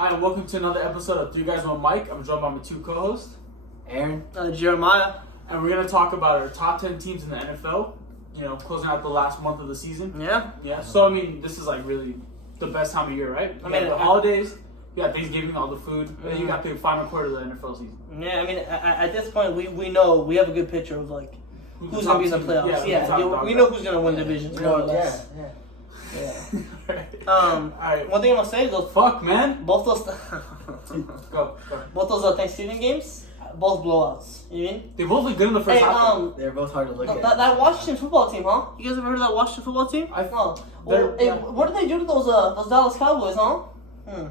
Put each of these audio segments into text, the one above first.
Hi, and welcome to another episode of Three Guys One Mic. I'm joined by my two co-hosts, Aaron, Jeremiah, and we're going to talk about our top 10 teams in the NFL, you know, closing out the last month of the season. Yeah. So, I mean, this is like really the best time of year, right? You got the holidays, you got Thanksgiving, all the food, and then you got the final quarter of the NFL season. Yeah, I mean, at this point, we know, we have a good picture of, like, who's going to be in the playoffs. We know who's going to win divisions, more or less. Yeah. Alright. One thing I'm going to say is those... Fuck, man. Both those... Go. Both those Thanksgiving games, both blowouts. You mean? They both look good in the first half. they're both hard to look at. That Washington football team, huh? You guys ever heard of that Washington football team? What did they do to those Dallas Cowboys, huh?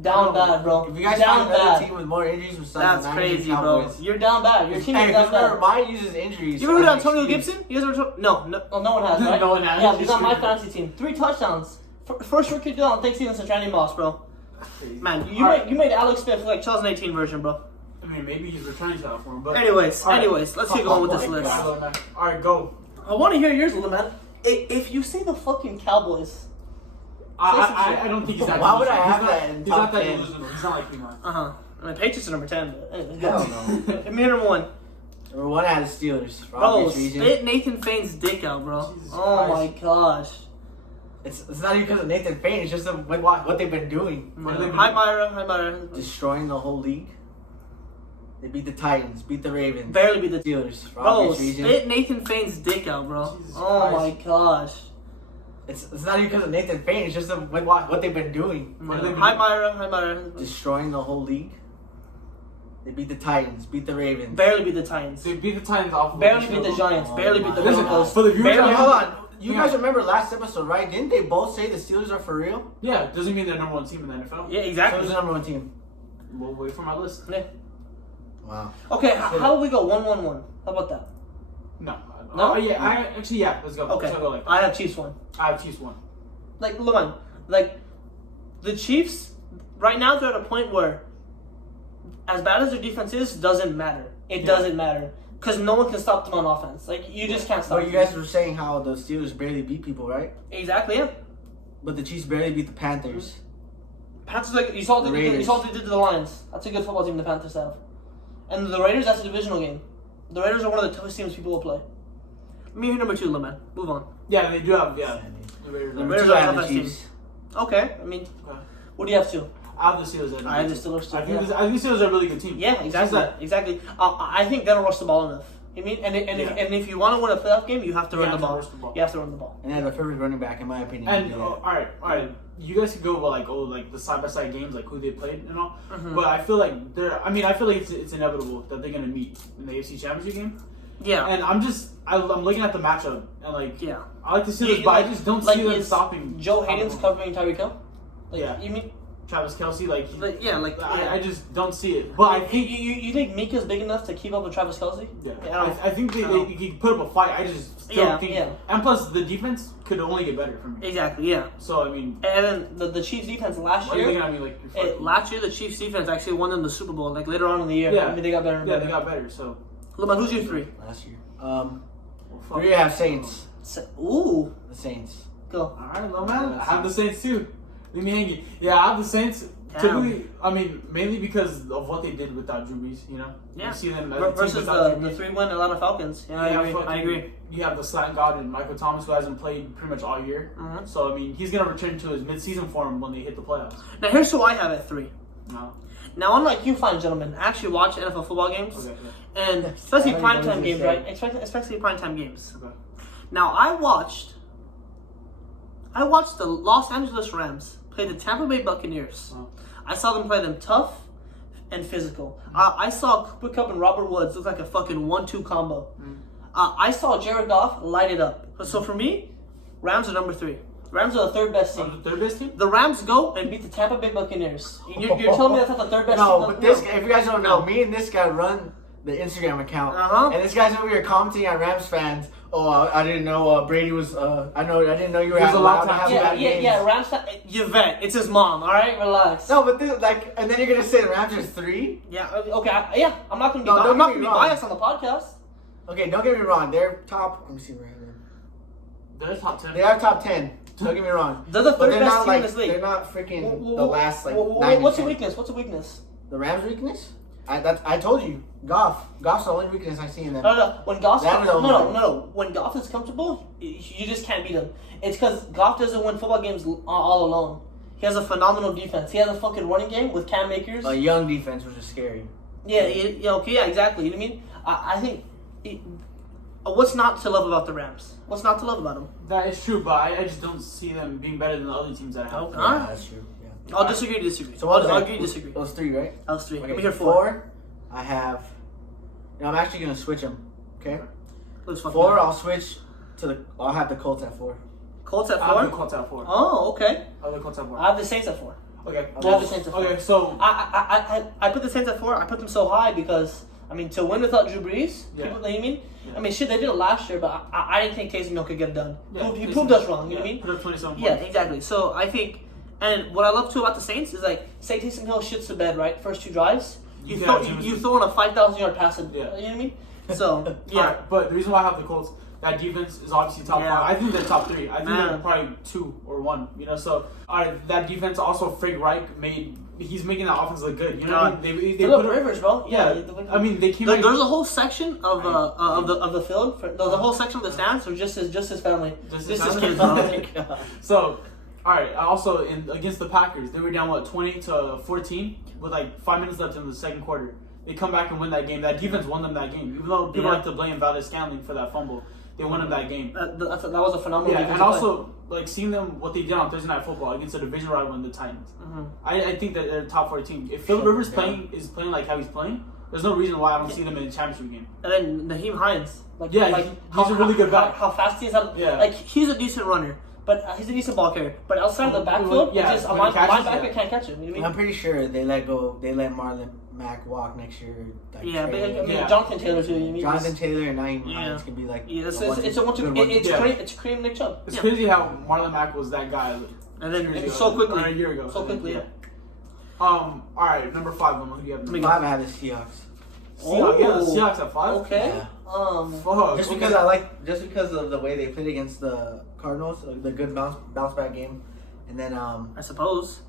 Down bad, bro. If you guys down find another team with more injuries besides that's the crazy, Cowboys, bro. You're down bad. Your team is down bad. Mine uses injuries. You ever heard of Antonio Gibson? You guys ever? No one has, right? No one has. Yeah, he's on my fantasy team. 3 touchdowns. First rookie deal on Thanksgiving since Randy Moss, bro. Man, you made Alex Smith like 2018 version, bro. I mean, maybe he's returning to that for him, but... Anyways, let's get going with this list. Alright, go. I want to hear yours, little man. If you say the fucking Cowboys... I don't think he's that. Why would I have that in He's not top that 10? delusional. He's not like me, man. I mean, Patriots are number 10. Hell no. Give me number 1. Number 1 I had the Steelers. For Bro, obvious reasons. spit Nathan Fane's dick out, bro. Jesus Oh Christ. my gosh. It's not even because of Nathan Fane. It's just what they've been doing. Hi, Myra. Destroying the whole league. They beat the Titans, beat the Ravens. Barely beat the Steelers. For Bro, obvious reasons. spit Nathan Fane's dick out, bro. Jesus Oh Christ. my gosh. It's not even because of Nathan Fane. It's just what they've been doing. Hi, Myra. Destroying the whole league. They beat the Titans, beat the Ravens. Barely beat the Titans. They beat the Titans off. Barely beat the Giants. Barely beat the Listen, Broncos. for the viewers, Barely- Hold on. You guys remember last episode, right? Didn't they both say the Steelers are for real? Yeah, doesn't mean they're number one team in the NFL. Yeah, So exactly. who's the number 1 team? We'll wait for my list. Yeah. Wow. Okay, how do we go? 1-1-1. How about that? No. No? Let's go. Okay. Let's go like that. I have Chiefs 1. I have Chiefs 1. Like, look on. Like, the Chiefs, right now, they're at a point where, as bad as their defense is, doesn't matter. It doesn't matter. Because no one can stop them on offense. Like, you just can't stop But you guys were saying how the Steelers barely beat people, right? Exactly, yeah. But the Chiefs barely beat the Panthers. Panthers, like, you saw what they did to the Lions. That's a good football team the Panthers have. And the Raiders, that's a divisional game. The Raiders are one of the toughest teams people will play. Me number 2, Leman. Move on. Yeah, they do have. Yeah. The Raiders. Number Raiders 2 I are have the toughest team. Chiefs. Okay, I mean, what do you have 2? I have the Steelers. I have the Steelers too. I think the Steelers are a really good team. Yeah, exactly. I think they don't rush the ball enough. You mean, and if you want to win a playoff game, you have to run the ball. You have to run the ball. And they have the perfect running back, in my opinion. And all right. You guys could go like the side by side games, like who they played and all. Mm-hmm. But I feel like I feel like it's inevitable that they're gonna meet in the AFC Championship game. Yeah. And I'm looking at the matchup and I like to see this, but I just don't like see them stopping. Joe Hayden's covering Tyreek Hill. Yeah. You mean Travis Kelce, I just don't see it. But I think you think Mika's big enough to keep up with Travis Kelce? Yeah, I think they can put up a fight. I just still think. Yeah. And plus, the defense could only get better from me. Exactly. Yeah. So I mean, and then the Chiefs defense last year. Last year the Chiefs defense actually won them the Super Bowl. Like later on in the year. Yeah. I mean, they got better. They got better. So. Lamar, who's your 3? Last year. 3 I have Saints. Ooh. The Saints. Go. All right, little man. I have the Saints too. Leave me hanging. Yeah, I have the Saints. Typically, I mean, mainly because of what they did without Drew Brees, you know? Yeah. You see them versus the 3-win Atlanta Falcons. Yeah, I agree. You have the slant god and Michael Thomas, who hasn't played pretty much all year. Mm-hmm. So, I mean, he's going to return to his mid-season form when they hit the playoffs. Now, here's who I have at 3. No. Now, unlike you fine gentlemen, I actually watch NFL football games. Okay. And especially primetime games, right? Especially primetime games. Okay. Now, I watched the Los Angeles Rams play the Tampa Bay Buccaneers. Oh. I saw them play them tough and physical. I saw Cooper Kupp and Robert Woods look like a fucking 1-2 combo. I saw Jared Goff light it up. So for me, Rams are number 3. Rams are the 3rd best team. The 3rd best team? The Rams go and beat the Tampa Bay Buccaneers. You're telling me that's not the 3rd best team? No, but if you guys don't know, me and this guy run the Instagram account. And this guy's over here commenting on Rams fans. Oh, I didn't know Brady was. I didn't know you were allowed to have bad games. Yeah. Rams. Yvette, it's his mom. All right, relax. No, but and then you're gonna say the Rams are 3. Yeah. Okay. I'm not gonna be. No, I'm not gonna be biased on the podcast. Okay, don't get me wrong. They're top. Let me see where they're. They're top 10. They are top 10. Don't get me wrong. They're the But third they're best not team in like this league. they're not freaking the last like 9 What's to a 10. weakness? What's a weakness? The Rams' weakness? I told you. Goff's the only weakness I see in them. No. When Goff's That is only- no. When Goff is comfortable, you just can't beat him. It's because Goff doesn't win football games all alone. He has a phenomenal defense. He has a fucking running game with Cam Akers. A young defense, which is scary. Yeah, exactly. You know what I mean? I think. What's not to love about the Rams? What's not to love about them? That is true, but I just don't see them being better than the other teams that I have. Okay. Yeah, that's true. Yeah. I'll disagree to disagree. So what is I'll that? agree to disagree. Those 3, right? That was 3. Okay, Let me hear 4. I have. I'm actually gonna switch them. Okay. Looks fucking 4, good. I'll switch to the. I'll have the Colts at 4. Colts at I have the 4? Colts at 4. Oh, okay. I have the Colts at 4. I have the Saints at 4. Okay. I have the Saints at 4. Okay, so I put the Saints at 4. I put them so high because, I mean, to win without Drew Brees, Yeah. people, you know what I mean? Yeah. I mean, shit, they did it last year, but I didn't think Taysom Hill could get it done. Yeah, He Taysom- proved us wrong, you know what I mean? Put up 27 Yeah, points. exactly. So I think, and what I love too about the Saints is like, say Taysom Hill shits the bed, right? First 2 drives, you Yeah, throw in a 5,000-yard pass, Yeah. you know what I mean? So yeah, Alright, but the reason why I have the Colts, that defense is obviously top Yeah. 5. I think they're top 3. I think Man. they're probably 2 or 1. You know, so that defense also Frank Reich he's making that offense look good. You know what I mean? They Phillip put up, Rivers, bro. yeah. I mean, they came. There's a whole section of the field. There's a whole section of the stands for just his family, Just just his his family? kids. Bro. So, all right. Also, against the Packers, they were down 20-14 with like 5 minutes left in the second quarter. They come back and win that game. That defense won them that game. Even though people Yeah. like to blame Valdez-Scantling for that fumble, they won them that game. That was a phenomenal. Yeah, defensive and also like seeing them what they did on Thursday Night Football against a division rival in the Titans. Mhm. I think that they're a top 4 team. If Phil Rivers is playing like how he's playing, there's no reason why I don't see them in a championship game. And then Naheem Hines, he's a really good back. How fast he is! Yeah. Like he's a decent runner, but he's a decent ball carrier. But outside of the backfield, Yeah, it's just a when he catches, linebacker can't catch him. You know what I I'm mean? pretty sure they let Marlon Mack walk next year. Like, Yeah, but I mean, Yeah. Jonathan Taylor too. You know what I mean? Jonathan Taylor and Naeem Yeah. Hines can be like. Yeah, it's the a one- it's good one. it's Kareem Nick Chubb. It's Yeah. crazy how Marlon Mack was that guy. And then years and ago, so quickly, or a year ago. so quickly. Yeah. All right, number 5. Who do you have? Let me Number 5, I have the Seahawks. Seahawks. Yeah, the Oh. Seahawks at 5. Okay. Yeah. Fuck. Just okay. because of the way they played against the Cardinals, like the good bounce back game, and then I suppose.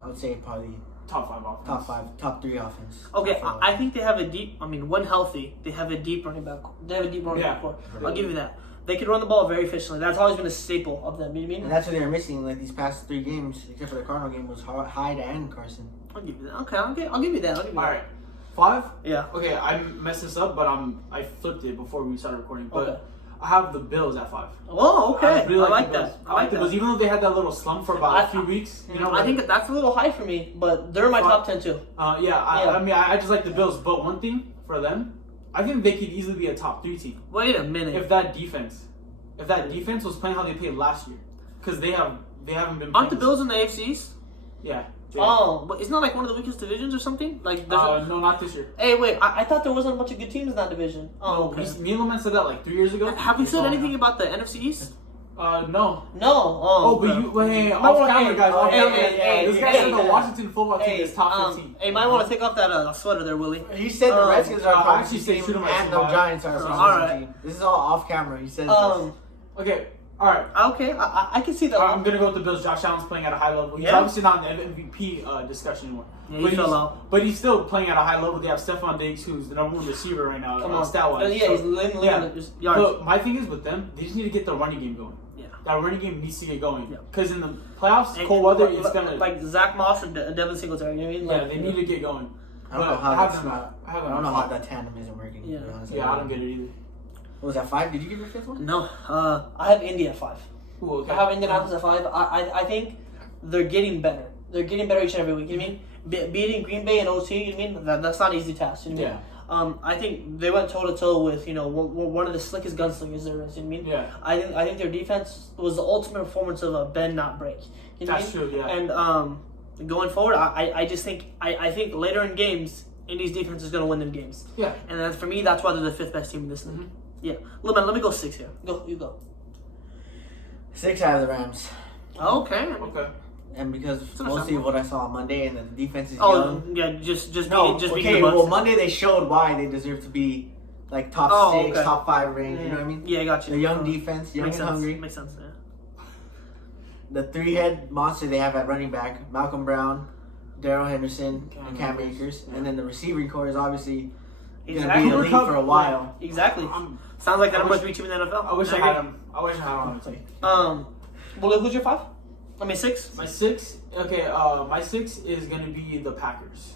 I would say probably top 5 offense. top 5, top 3 offense. Okay, Top four. I think they have a deep. I mean, when healthy, they have a deep running back. They have a deep running Yeah. back core. I'll give you that. They can run the ball very efficiently. That's always been a staple of them. You know what I And mean? that's what they were missing. Like these past 3 games, except for the Cardinal game, was Hyde and Carson. I'll give you that. Okay, I'll give you that. I'll give you All that. right, 5. Yeah. Okay, I messed this up, but I flipped it before we started recording. But Okay. I have the Bills at 5. Oh, okay. really I like the that. Bills. I like the Bills, that. even though they had that little slump for about a few weeks. You know, I think that's a little high for me, but they're in my top 10 too. Yeah, Yeah. I mean, I just like the Bills. But one thing for them, I think they could easily be a top 3 team Wait a minute. if that defense was playing how they played last year, because they haven't been. Aren't the playing- Bills in the AFCs? Yeah. Oh, but isn't that like one of the weakest divisions or something? Like, there's No, not this year. hey, wait, I thought there wasn't a bunch of good teams in that division. Oh, No, okay. me and Loman said that like 3 years ago. Have we said So, anything about the NFC East? No. No. Oh, but okay. you wait, Might off wanna- camera, guys. Off hey, camera. hey, This hey, guy hey, said the hey, Washington football team Hey, is top 15. hey, might want to take off that sweater there, Willie. He said the Redskins are a I top actually 2 said team shoot 'em at and the somebody. Giants are a top 2 Alright. team. This is all off camera. He says this. Okay, all right. Okay, I can see that. I'm gonna go with the Bills. Josh Allen's playing at a high level. He's Yeah. obviously not in the MVP discussion anymore. Yeah, he but fell out. But he's still playing at a high level. They have Stephon Diggs, who's the number 1 receiver right now, Come on. stat-wise. Yeah, he's leading yards. But my thing is with them, they just need to get the running game going. Yeah. That running game needs to get going. Yeah. Because in the playoffs, And- cold weather, like- it's gonna. like Zach Moss and Devin Singletary. You know what I mean? Yeah, Like, they need to get going. I don't know But how have that's them not. at- have them I don't at know how 5. that tandem isn't working. Yeah. To be honest. Yeah, I don't get it either. What was that 5? Did you give your 5th one? No, I have Indy at 5. Ooh, okay. I have Indianapolis at 5. I think they're getting better. They're getting better each and every week. You know what I mean? Beating Green Bay and OT. You know what I mean? That's not an easy task. You know what I mean? I think they went toe to toe with one of the slickest gunslingers there is. You know what I mean? Yeah. I think their defense was the ultimate performance of a bend not break. You know That's what I mean? true, yeah. And going forward, I just think I think later in games, Indy's defense is going to win them games. Yeah. And then for me, that's why they're the 5th best team in this league. Yeah. Let me go 6 here. You go. 6 out of the Rams. Okay. Okay. And because It's mostly understandable. of what I saw on Monday and the defense is Oh young. yeah, just No, beating okay, the well Bucks. Monday they showed why they deserve to be like top Oh, 6, okay. top 5 range, you know what I mean? Yeah, I got you. The young defense, young Makes and sense. hungry. Makes sense. Yeah. the three-head monster they have at running back: Malcolm Brown, Darrell Henderson, and Cam Akers. And then the receiving core is obviously going to be elite for a while. Exactly. Sounds like the number 3 team in the NFL. I wish I had him. I wish I had him on the team. Well, who's your 5? I mean 6. My 6. Okay. My 6 is going to be the Packers.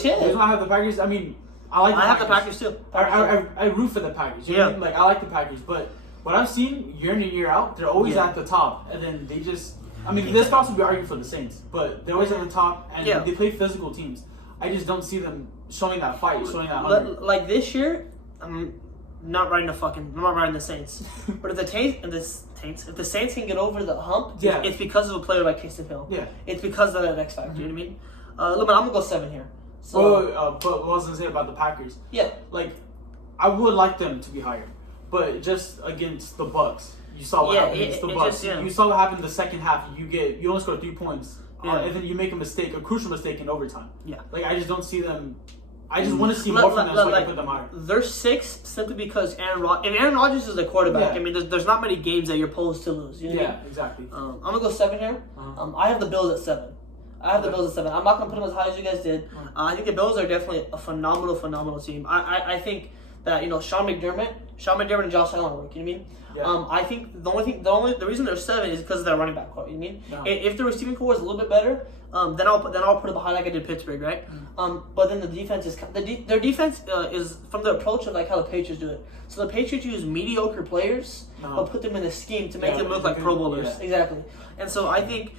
Shit. The reason I have the Packers. I mean, I have the Packers too. I root for the Packers. You know what I mean? Like I like the Packers, but what I've seen year in and year out, they're always at the top, and then they just. I mean, this could also be arguing for the Saints, but they're always at the top, and they play physical teams. I just don't see them showing that fight, showing that hunger. Like this year, I'm not riding the Saints. But if the Saints can get over the hump, it's because of a player like Taysom Hill. Yeah, it's because of that X factor. You know what I mean? Look, I'm gonna go 7 here. So, but what I was gonna say about the Packers? Yeah, like I would like them to be higher, but just against the Bucks. You saw what happened against the Bucks. You saw what happened in the second half. You only score 3 points, and then you make a crucial mistake in overtime. Yeah, like I just don't see them. I just want to see more from them so I can put them higher. They're 6 simply because if Aaron Rodgers is the quarterback, I mean, there's not many games that you're posed to lose. You know what I mean? Exactly. I'm gonna go 7 here. I have the Bills at 7. I'm not gonna put them as high as you guys did. I think the Bills are definitely a phenomenal team. I think that Sean McDermott and Josh Allen work. You know what I mean? Yeah. I think the reason they're 7 is because of their running back core. You know what I mean? Yeah. If the receiving core is a little bit better, then I'll put it behind like I did Pittsburgh, right? But then the defense is their defense is from the approach of like how the Patriots do it. So the Patriots use mediocre players, but put them in a scheme to make them look like Pro Bowlers. Yeah. Exactly. And so I think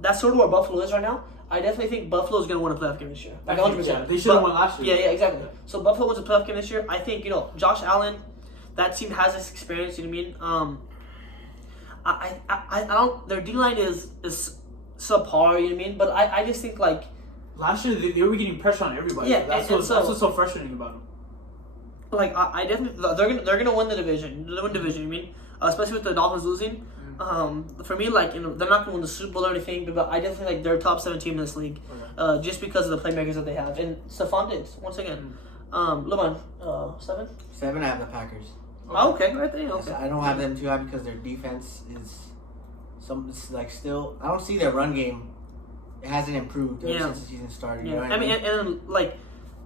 that's sort of where Buffalo is right now. I definitely think Buffalo is going to win a playoff game this year. Like 100%. Yeah, they should have won last year. Yeah, exactly. Yeah. So Buffalo wins a playoff game this year. I think, Josh Allen, that team has this experience, you know what I mean? I don't, their D-line is subpar, you know what I mean? But I just think, like... Last year, they were getting pressure on everybody. Yeah, that's what's so frustrating about them. Like, I definitely... They're gonna win the division. They're gonna win the division, you mean? Especially with the Dolphins losing. For me, like, they're not gonna win the Super Bowl or anything, but I definitely think they're a top 7 team in this league, just because of the playmakers that they have. And Stephon Diggs, once again, Lemon, 7. 7, I have the Packers. Okay, right there. Okay. I don't have them too high because their defense is still. I don't see their run game. It hasn't improved ever since the season started. Yeah. You know what I mean, and like.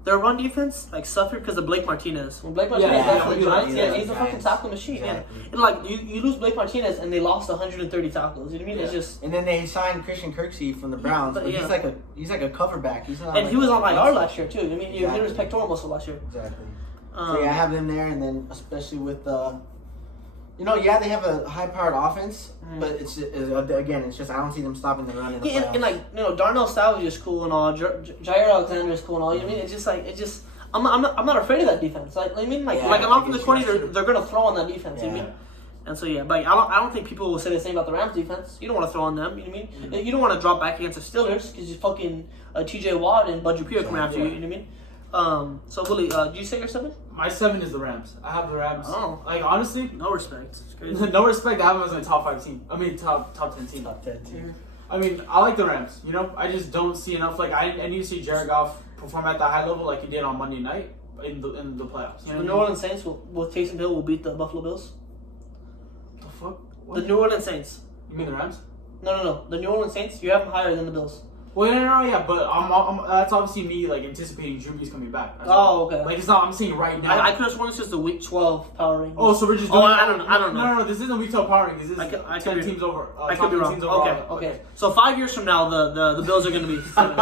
Their run defense suffered because of Blake Martinez. When Blake Martinez left for the Giants, he's a fucking tackle machine. Exactly. And like you lose Blake Martinez and they lost 130 tackles. You know what I mean? It's just. And then they signed Christian Kirksey from the Browns, but he's like a cover back. He's not. And he was on IR last year too. I mean, he was pectoral muscle last year. Exactly. So I have them there, and then especially with they have a high-powered offense, but it's just I don't see them stopping the run in the playoffs. And Darnell Savage is cool and all, Jair Alexander is cool and all. You know what I mean? It's just I'm not afraid of that defense. Like I mean, like an offensive coordinator, they're gonna throw on that defense. You know what I mean? And so but I don't think people will say the same about the Rams defense. You don't want to throw on them. You know what I mean? You don't want to drop back against the Steelers because you fucking T.J. Watt and Bud Dupree coming after you. You know what I mean? So Willie, do you say your 7? My 7 is the Rams. I have the Rams. Oh, like honestly, no respect. It's crazy. No respect. I have them as my top 5 team. I mean, top 10 team. Top 10 team. I mean, I like the Rams. I just don't see enough. Like I need to see Jared Goff perform at that high level like he did on Monday night in the playoffs. The New Orleans Saints with Taysom Hill will beat the Buffalo Bills. The fuck? What? The New Orleans Saints. You mean the Rams? No. The New Orleans Saints. You have them higher than the Bills. Well, no, yeah, but I'm that's obviously me like anticipating Drew Brees coming back. Okay. Like it's not. I'm saying right now. I could have sworn it's just the Week 12 power rankings. Oh, so we're just doing. I don't know. No, this isn't Week 12 power rankings. This is 10 teams over. I could be wrong. Okay. So 5 years from now, the Bills are going to be 7.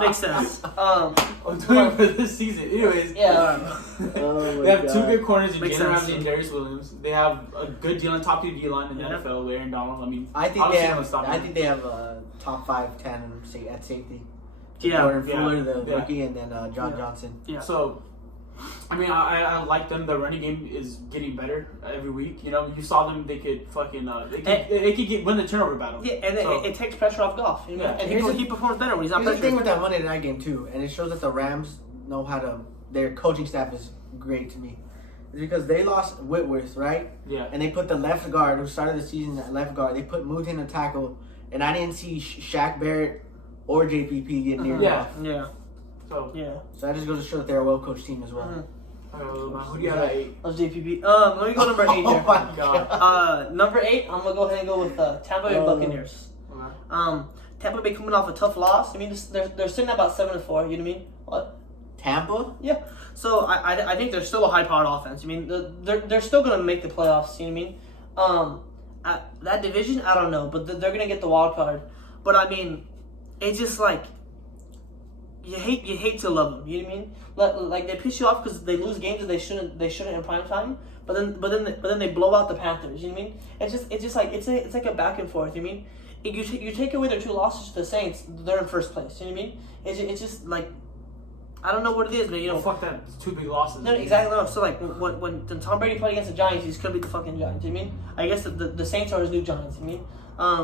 Makes sense. I'm doing for this season. Anyways. Yeah. They have 2 good corners in Jalen Ramsey and Darius Williams. They have a good top 2 D line in the NFL. Aaron Donald. I mean, I think they have top 5, 10 at safety. Yeah, Jordan Fuller, the rookie, and then John Johnson. Yeah. So, I mean, I like them. The running game is getting better every week. You saw them. They could fucking they could win the turnover battle. Yeah, and it takes pressure off Goff. You know? And he performs better when he's not pressured. Here's the thing with that Monday night game too, and it shows that the Rams know how to. Their coaching staff is great to me. It's because they lost Whitworth, right? Yeah. And they put the left guard who started the season at left guard. They put moved him to tackle, and I didn't see Shaq Barrett or JPP get near. Yeah. So that just goes to show that they're a well-coached team as well. Who do you have at 8? Of JPP. Let me go number 8 here. Oh my god. Number 8, I'm gonna go ahead and go with Tampa Bay Buccaneers. Tampa Bay coming off a tough loss. I mean, they're sitting at about 7-4. You know what I mean? What? Tampa? Yeah. So I think they're still a high-powered offense. I mean, they're still gonna make the playoffs. You know what I mean? That division, I don't know, but they're gonna get the wild card. But I mean, it's just like you hate to love them. You know what I mean? Like they piss you off because they lose games that they shouldn't in prime time. But then they blow out the Panthers. You know what I mean? It's just like it's like a back and forth. You know what I mean? You take away their 2 losses to the Saints, they're in first place. You know what I mean? It's just like I don't know what it is, but fuck that. It's 2 big losses. No, exactly. No. So like when Tom Brady played against the Giants, he's gonna beat the fucking Giants. You know what I mean? I guess the Saints are his new Giants. You know what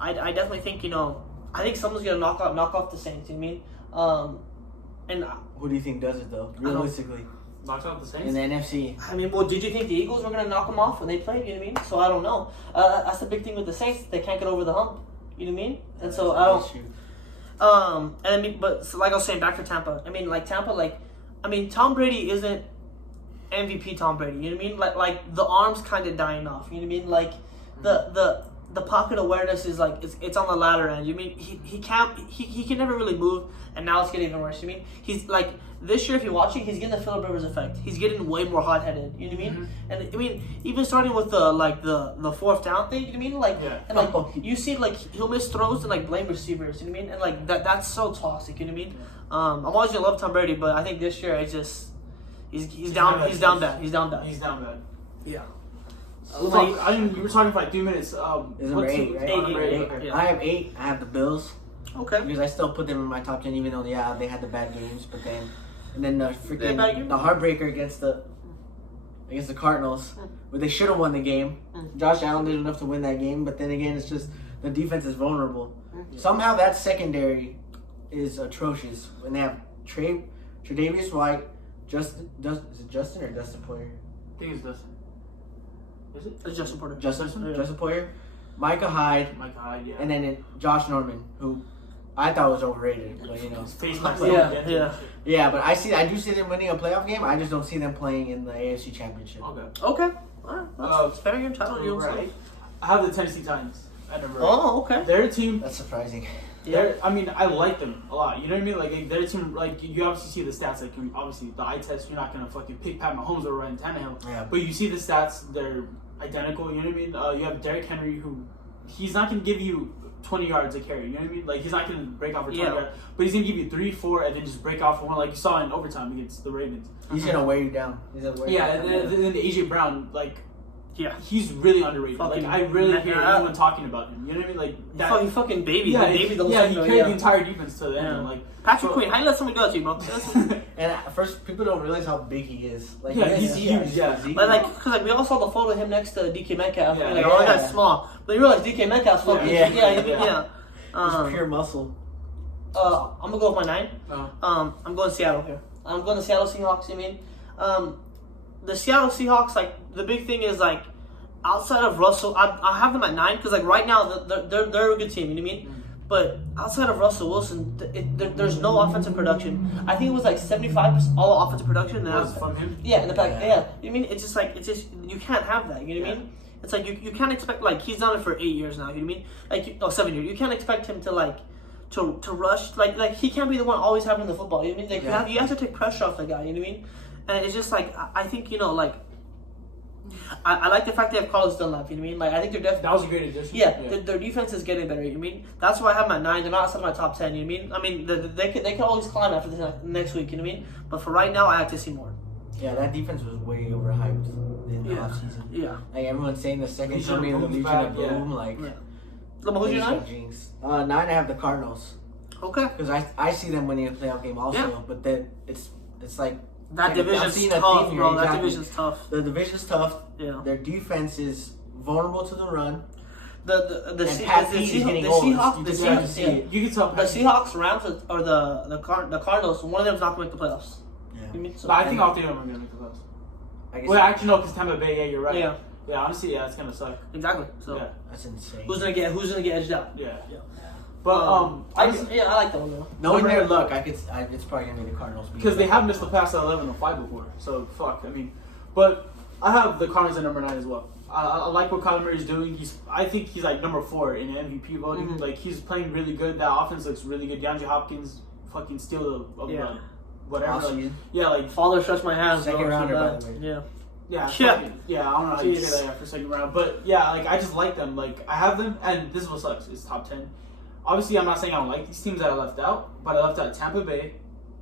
I mean? I definitely think I think someone's gonna knock off the Saints. You know what I mean? And who do you think does it though? Realistically, knocks out the Saints in the NFC. I mean, well, did you think the Eagles were gonna knock them off when they played? You know what I mean? So I don't know. That's the big thing with the Saints. They can't get over the hump. You know what I mean? And so I don't. And I mean, but so like I was saying, back to Tampa. I mean, like Tampa, Tom Brady isn't MVP Tom Brady. You know what I mean? Like the arms kind of dying off. You know what I mean? Like the pocket awareness is like it's on the latter end. You know what I mean he can never really move, and now it's getting even worse. You know what I mean he's like this year if you're watching, he's getting the Phillip Rivers effect. He's getting way more hot headed. You know what I mean? And I mean even starting with the fourth down thing. You know what I mean? Like and like you see like he'll miss throws and like blame receivers. You know what I mean? And like that's so toxic. You know what I mean? I'm always gonna love Tom Brady, but I think this year it's just he's down bad. Yeah. You were talking for like 2 minutes. Is it 8, right? 8. Yeah. I have 8. I have the Bills. Okay. Because I still put them in my top 10, even though they had the bad games. But then the heartbreaker against the Cardinals, but they should have won the game. Josh Allen did enough to win that game, but then again, it's just the defense is vulnerable. Somehow that secondary is atrocious when they have Tre'Davious White, is it Justin or Dustin Poyer? I think it's Dustin. Is it? It's Justin Porter. Justin Poyer, Micah Hyde, yeah. and then Josh Norman, who I thought was overrated, but yeah. But I do see them winning a playoff game. I just don't see them playing in the AFC Championship. Okay. All right. That's fair. You're entitled. You right. I have the Tennessee Titans at number 8. Oh, okay. Their team. That's surprising. Yeah. I mean, I like them a lot. You know what I mean? Like their team, like you obviously see the stats. Like obviously the eye test, you're not gonna fucking pick Pat Mahomes or Ryan Tannehill. Yeah. But you see the stats, they're identical. You know what I mean? You have Derrick Henry, who he's not gonna give you 20 yards a carry. You know what I mean? Like he's not gonna break off for 20 yards, but he's gonna give you 3, 4, and then just break off for 1, like you saw in overtime against the Ravens. He's gonna wear you down. And then the AJ Brown, like. Yeah, he's really underrated. Like I really hear anyone talking about him. You know what I mean? Like that. He fucking baby. Yeah, he carried the entire defense to the end. Like Patrick Queen, how you let somebody do that to you, bro? And at first, people don't realize how big he is. Like he's huge. Yeah, because we all saw the photo of him next to DK Metcalf. Yeah, like, that's small. But you realize DK Metcalf's fucking yeah. It's pure muscle. I'm gonna go with my 9. I'm going Seattle here. I'm going to Seattle Seahawks. You mean? The Seattle Seahawks, like the big thing is like outside of Russell, I have them at 9 because like right now they're a good team. You know what I mean? But outside of Russell Wilson, there's no offensive production. I think it was like 75% all offensive production. From him? Yeah, in the back. Yeah. You mean it's just you can't have that. You know what I mean? It's like you can't expect like he's done it for 8 years now. You know what I mean? Like 7 years. You can't expect him to like to rush like he can't be the one always having the football. You know what I mean? Like you have to take pressure off the guy. You know what I mean? And it's just like I think like I like the fact they have Carlos Dunlap. You know what I mean? Like I think they're definitely that was a great addition. Yeah. Their defense is getting better. You know what I mean? That's why I have them at 9. They're not outside my top 10. You know what I mean? They can always climb after the next week. You know what I mean? But for right now, I have to see more. Yeah, that defense was way overhyped in the offseason. Yeah. Like everyone's saying the second coming of the Legion of Boom. Like. Who's your 9? 9, I have the Cardinals. Okay. Because I see them winning a playoff game also, but then it's like. That division's tough, bro. That division's tough. The division's tough. Yeah. Their defense is vulnerable to the run. The Seahawks, Rams, or the Cardinals. One of them's not gonna make the playoffs. Yeah. But I think all 3 of them are gonna make the playoffs. Well, actually no, because Tampa Bay. Yeah, you're right. Yeah. Yeah, honestly, it's gonna suck. Exactly. So that's insane. Who's gonna get edged out? Yeah. But I like that one though. Knowing their luck, it's probably gonna be the Cardinals because they have missed the past 11-5 before. So fuck. I mean, but I have the Cardinals at number 9 as well. I like what Kyler Murray's doing. I think he's like number 4 in MVP voting. Mm-hmm. Like he's playing really good. That offense looks really good. DeAndre Hopkins fucking steal the whatever. Awesome. Like, yeah, like Father stretch my hands. Second rounder, by the way. Yeah. Yeah, Yeah. fucking, yeah. I don't know how you say that for second round, but yeah, like I just like them. Like I have them, and this is what sucks. It's top 10. Obviously, I'm not saying I don't like these teams that I left out, but I left out Tampa Bay,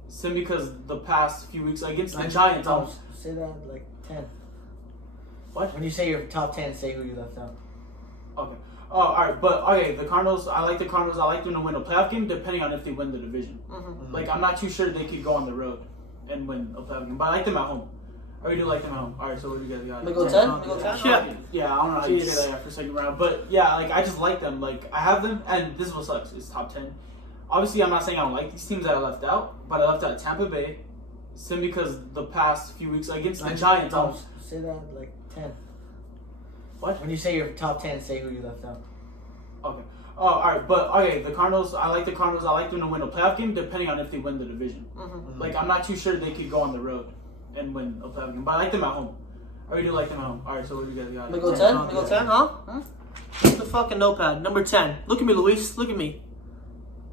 simply because the past few weeks against the Giants. Say that like 10. What? When you say your top 10, say who you left out. Okay. Oh, all right. But okay, the Cardinals. I like the Cardinals. I like them to win a playoff game, depending on if they win the division. Mm-hmm. Like I'm not too sure they could go on the road and win a playoff game, but I like them at home. I really do like them at home. All right. So what do you guys got? We go 10. We go 10. Yeah. Yeah. I don't know how you say that for second round, but yeah, like I just like them. Like I have them, and this is what sucks. It's top 10. Obviously, I'm not saying I don't like these teams that I left out, but I left out Tampa Bay, simply because the past few weeks against the Giants. Say that like 10. What? When you say your top 10, say who you left out. Okay. Oh, all right. But okay, the Cardinals. I like the Cardinals. I like them to win a playoff game, depending on if they win the division. Mm-hmm. Like I'm not too sure they could go on the road and win a playoff game, but I like them at home. I really do like them at home. All right. So what do you guys got? We go 10. We go 10, huh? Look the fucking notepad. Number 10. Look at me, Luis. Look at me.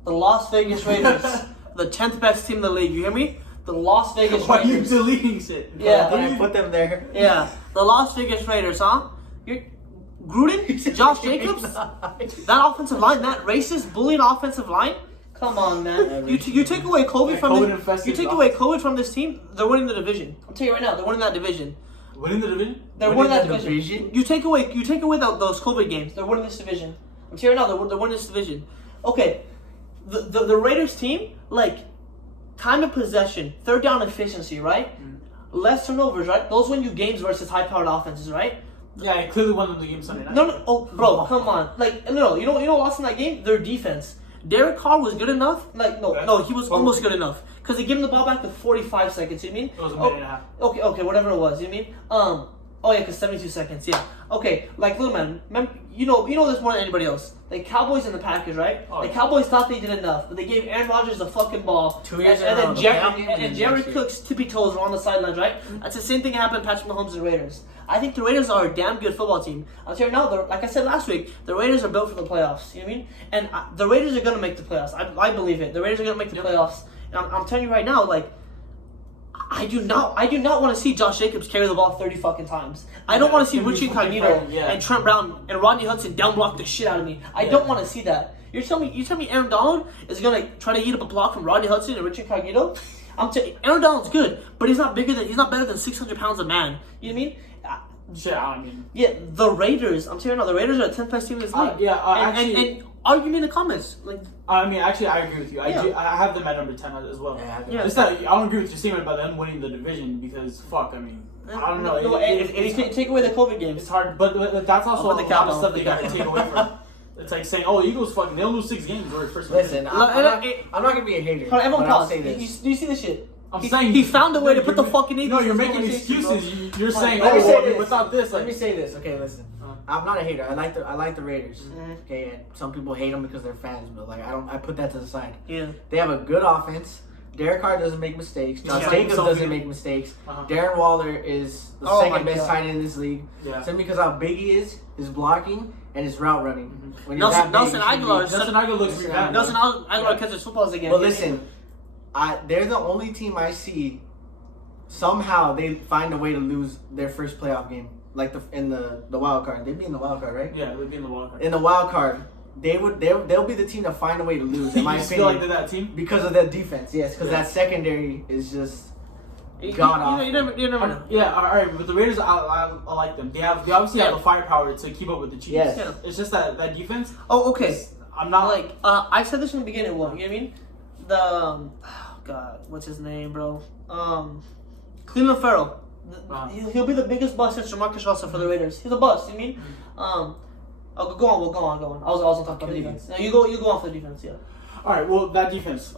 The Las Vegas Raiders, the 10th best team in the league. You hear me? The Las Vegas Why are you Raiders. deleting shit? Yeah. When I put them there. Yeah, the Las Vegas Raiders, huh? You're Gruden, Josh Jacobs, that offensive line, that racist, bullying offensive line. Come on, man. You take away Kobe from this. You take away Kobe from this team. They're winning the division. I'm telling you right now, they're winning that division. Winning the division? They're winning that division. You take away those COVID games. They're winning this division. I'm telling you right now, they're winning this division. Okay, the Raiders team, like time of possession, third down efficiency, right? Less turnovers, right? Those win you games versus high-powered offenses, right? Yeah, I clearly won them the game Sunday night. No, oh, bro, come on. Like, no, you know what lost in that game? Their defense. Derek Carr was good enough. Like, no, he was almost good enough. Because they gave him the ball back with 45 seconds, you mean? It was a minute and a half. Okay, whatever it was, you mean? Oh yeah, because 72 seconds, yeah. Okay, like, little man, remember, you know this more than anybody else. Like, Cowboys and the Packers, right? The Cowboys thought they did enough, but they gave Aaron Rodgers the fucking ball. 2 years and ago. then Jared Cook's tippy toes were on the sidelines, right? That's the same thing happened to Patrick Mahomes and the Raiders. I think the Raiders are a damn good football team. I'll tell you now, like I said last week, the Raiders are built for the playoffs. You know what I mean? And the Raiders are going to make the playoffs. I believe it. The Raiders are going to make the playoffs. And I'm telling you right now, like, I do not want to see Josh Jacobs carry the ball 30 fucking times. I don't want to see Richie Incognito and Trent Brown and Rodney Hudson down block the shit out of me. I don't want to see that. You're telling me Aaron Donald is gonna try to eat up a block from Rodney Hudson and Richie Incognito? Aaron Donald's good, but he's not better than 600 pounds of man. You know what I mean? Yeah, the Raiders. I'm telling you now, the Raiders are the 10th best team in this league. And argue me in the comments. Like, actually, I agree with you. I have them at number 10 as well. Yeah. Just that I don't agree with your statement about them winning the division because fuck. I don't know. No, if take away the COVID games, it's hard. But that's also the kind of stuff they got to take away from. It's like saying, "Oh, the Eagles fucking they'll lose 6 games." Listen, I'm not gonna be a hater. Everyone pause. Do you see this shit? I'm saying he found a way to put the fucking Eagles. No, you're making excuses. You're saying, without this. Let me say this. Okay, listen. I'm not a hater. I like the Raiders. Mm-hmm. Okay, and some people hate them because they're fans, but like I put that to the side. Yeah. They have a good offense. Derek Carr doesn't make mistakes. Josh Jacobs doesn't make mistakes. Darren Waller is the second best tight end in this league. Yeah. Simply because how big he is, his blocking, and his route running. When Nelson Aguilar looks pretty bad. Nelson Aguilar catches footballs again. Well, listen, they're the only team I see. Somehow they find a way to lose their first playoff game, like in the wild card. They'd be in the wild card, right? Yeah, they'd be in the wild card. In the wild card, they'll be the team to find a way to lose. In my opinion, feel like they're that team because of their defense. Yes, because that secondary is just god awful. You never know. Yeah, all right. With the Raiders, I like them. They obviously have the firepower to keep up with the Chiefs. Yes. Yeah. It's just that defense. Oh, okay. I'm not like I said this from the beginning. What you know what I mean? The God, what's his name, bro? Cleveland Farrell. He'll be the biggest bust since Jamarcus Russell for the Raiders. He's a bust. You know what I mean? Go on. I was also talking about the defense. No, you go on for the defense. Yeah. All right. Well, that defense.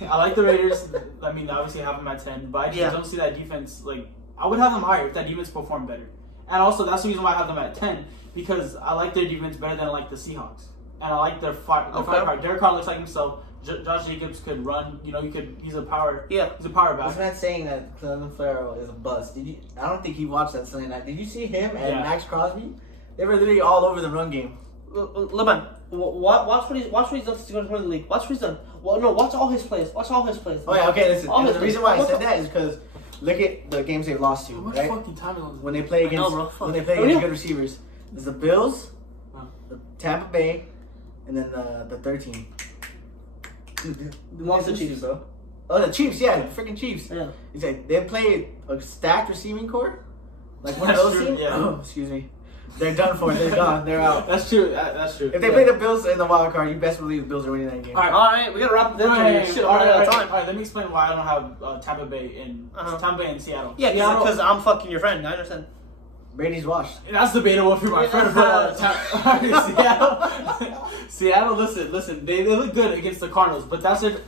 I like the Raiders. I mean, obviously I have them at 10, but I just don't see that defense. Like, I would have them higher if that defense performed better. And also, that's the reason why I have them at 10 because I like their defense better than I like the Seahawks. and I like their fire power. Derek Carr looks like himself. Josh Jacobs could run. You know, he's a power. Yeah, he's a power back. This man's saying that Clelin Ferrell is a bust. I don't think he watched that Sunday night. Did you see him and Max Crosby? They were literally all over the run game. Leman, watch what he's done since he got to the league. Watch what he's done. Well, no, watch all his plays. Oh yeah, okay. Listen. The reason why I said that is because look at the games they've lost to. How much right? fucking time is when they play against good receivers? There's the Bills, the Tampa Bay, and then the 13. Lost the Chiefs, bro. Oh, the Chiefs, yeah, the freaking Chiefs. Yeah. He's like, they play a stacked receiving core, like one of those teams. Yeah. Oh, excuse me. They're done for. They're gone. They're out. That's true. That's true. If they play the Bills in the wild card, you best believe the Bills are winning that game. All right, we gotta wrap it up. All right, let me explain why I don't have Tampa Bay in Seattle. Yeah, because I'm fucking your friend. I understand. Brady's washed. That's debatable if you're my friend. But Seattle. Listen. They look good against the Cardinals, but that's their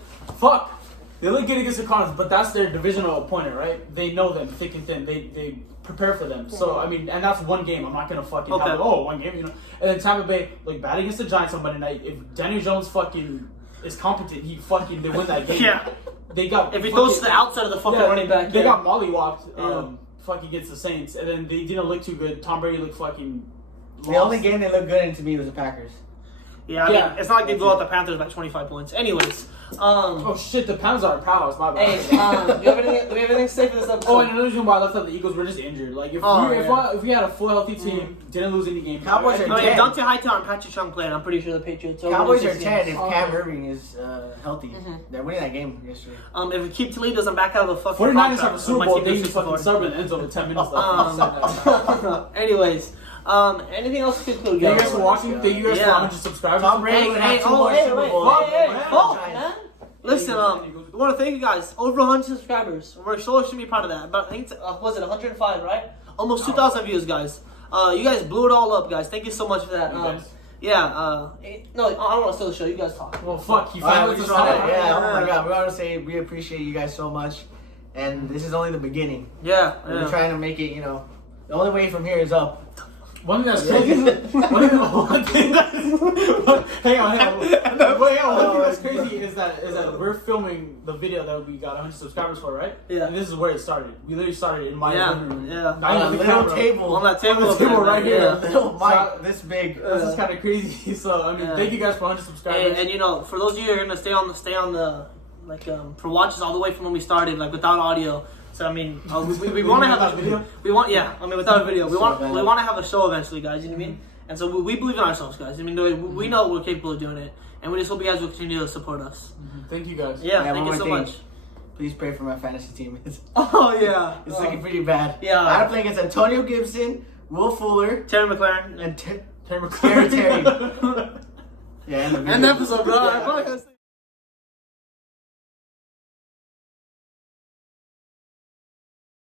They look good against the Cardinals, but that's their divisional opponent, right? They know them thick and thin. They prepare for them. So I mean, and that's one game. I'm not gonna fucking have one game, you know. And then Tampa Bay bad against the Giants on Monday night. If Daniel Jones is competent, they win that game. Yeah. They got if he goes to the outside of the fucking running back. They got mollywalked. Against the Saints, and then they didn't look too good. Tom Brady looked fucking lost. The only game they looked good in to me was the Packers. Yeah, I mean, it's not like they blow out the Panthers by 25 points. Anyways, oh shit, the Panthers are a powerhouse. My bad. Hey, do we have anything to say for this episode? Oh, and another reason why I left out the Eagles, we're just injured. Like if we had a full healthy team, didn't lose any games. Cowboys are 10. If Dante Hightower and Patrick Chung playing, I'm pretty sure the Patriots. Cowboys are 10 if Cam Irving is healthy. They're winning that game yesterday. If Keith Talib doesn't back out of the fucking 49ers have a Super Bowl, they just fucking sub in the end zone with 10 minutes left. Anyways. Anything else to conclude, guys? Thank you guys for watching. Thank you guys for 100 subscribers. Tom Brady would have 2 more Super Bowls. Man. Listen, we want to thank you guys. Over 100 subscribers. We're so extremely proud of that. But I think was it 105, right? Almost 2,000 views, guys. You guys blew it all up, guys. Thank you so much for that. No, I don't want to steal the show. You guys talk. Well, fuck. You finally oh my god. We want to say we appreciate you guys so much. And this is only the beginning. Yeah. We're trying to make it, the only way from here is up. One thing that's crazy. One thing that's crazy is that we're filming the video that we got 100 subscribers for, right? Yeah. And this is where it started. We literally started in my living room. Yeah. On a little table. On that table right here. Yeah. Little mic this big. This is kind of crazy. So I mean, thank you guys for 100 subscribers. And for those of you who are gonna stay on the for watches all the way from when we started, without audio. So I mean, we want to have a video. Without a video, we want to have a show eventually, guys. You know what I mean? And so we believe in ourselves, guys. I mean, we know we're capable of doing it, and we just hope you guys will continue to support us. Thank you guys. Yeah, thank you so much. Please pray for my fantasy team. It's looking pretty bad. Yeah, I had to play against Antonio Gibson, Will Fuller, Terry McLaurin, and Terry. Yeah, end the episode, bro.